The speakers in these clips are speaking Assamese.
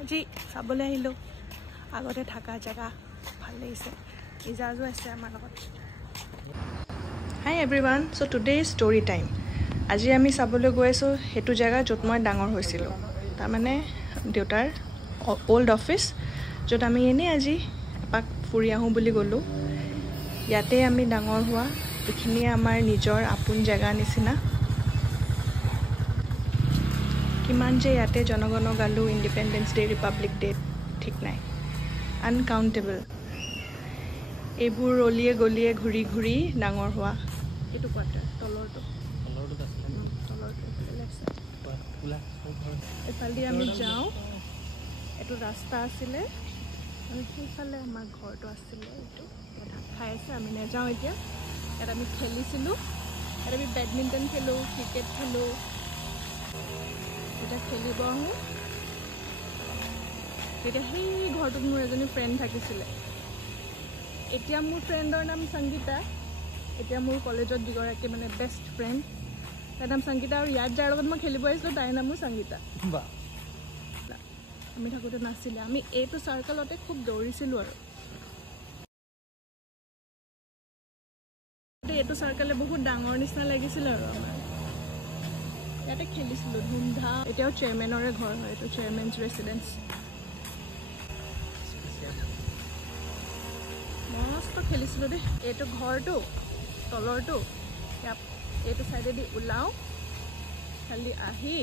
আজি চাবলৈ আহিলোঁ আগতে থকা জেগা ভাল লাগিছে ইজাজো আছে আমাৰ লগত হাই এভৰিৱান চ' টুডে ষ্টৰি টাইম আজি আমি চাবলৈ গৈ আছোঁ সেইটো জেগা য'ত মই ডাঙৰ হৈছিলোঁ তাৰমানে দেউতাৰ অল্ড অফিচ য'ত আমি এনেই আজি এপাক ফুৰি আহোঁ বুলি গ'লোঁ ইয়াতে আমি ডাঙৰ হোৱা এইখিনিয়ে আমাৰ নিজৰ আপোন জেগা নিচিনা কিমান যে ইয়াতে জনগণ গালোঁ ইণ্ডিপেণ্ডেন্স ডে ৰিপাব্লিক ডে ঠিক নাই আনকাউণ্টেবল এইবোৰ অলিয়ে গলিয়ে ঘূৰি ঘূৰি ডাঙৰ হোৱা এইটো কোৱাৰ্টাৰ তলৰটো এইফালেদি আমি যাওঁ এইটো ৰাস্তা আছিলে আৰু সেইফালে আমাৰ ঘৰটো আছিলে এইটো ধাক খাই আছে আমি নাযাওঁ এতিয়া ইয়াত আমি খেলিছিলোঁ ইয়াত আমি বেডমিণ্টন খেলোঁ ক্ৰিকেট খেলোঁ এতিয়া খেলিব আহোঁ তেতিয়া সেই ঘৰটোত মোৰ এজনী ফ্ৰেণ্ড থাকিছিলে এতিয়া মোৰ ফ্ৰেণ্ডৰ নাম সংগীতা এতিয়া মোৰ কলেজত যিগৰাকী মানে বেষ্ট ফ্ৰেণ্ড তাইৰ নাম সংগীতা আৰু ইয়াত যাৰ লগত মই খেলিব আহিছিলোঁ তাইৰ নামো সংগীতা আমি থাকোঁতে নাছিলে আমি এইটো চাৰ্কলতে খুব দৌৰিছিলোঁ আৰু এইটো চাৰ্কলে বহুত ডাঙৰ নিচিনা লাগিছিল আৰু আমাৰ ইয়াতে খেলিছিলোঁ ধুমধাম এতিয়াও চেয়াৰমেনৰে ঘৰ হয় এইটো চেয়াৰমেনছ ৰেচিডেঞ্চ মস্ত খেলিছিলোঁ দেই এইটো ঘৰটো তলৰটো এইটো চাইডেদি ওলাওঁ খালি আহি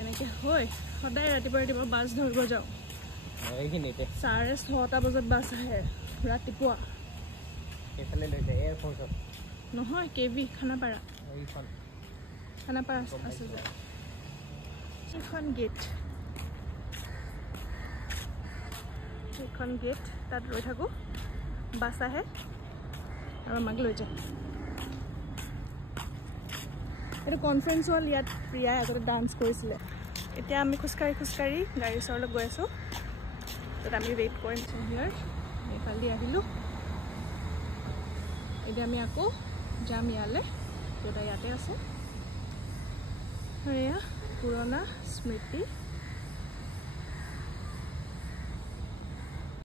এনেকৈ হৈ সদায় ৰাতিপুৱা বাছ ধৰিব যাওঁ 6:30 বজাত বাছ আহে ৰাতিপুৱা নহয় কেভি খানাপাৰা আছে যে এইখন গেট তাত ৰৈ থাকোঁ বাছ আহে আৰু আমাক লৈ যায় এইটো কনফাৰেঞ্চ হল ইয়াত প্ৰিয়াই আগতে ডান্স কৰিছিলে এতিয়া আমি খোজকাঢ়ি গাড়ীৰ ওচৰলৈ গৈ আছোঁ তাত আমি ৱেইট কৰিম হিয়াৰ এইফালে আহিলোঁ এতিয়া আমি আকৌ যাম ইয়ালৈ দেউতা ইয়াতে আছে আৰু এয়া পুৰণা স্মৃতি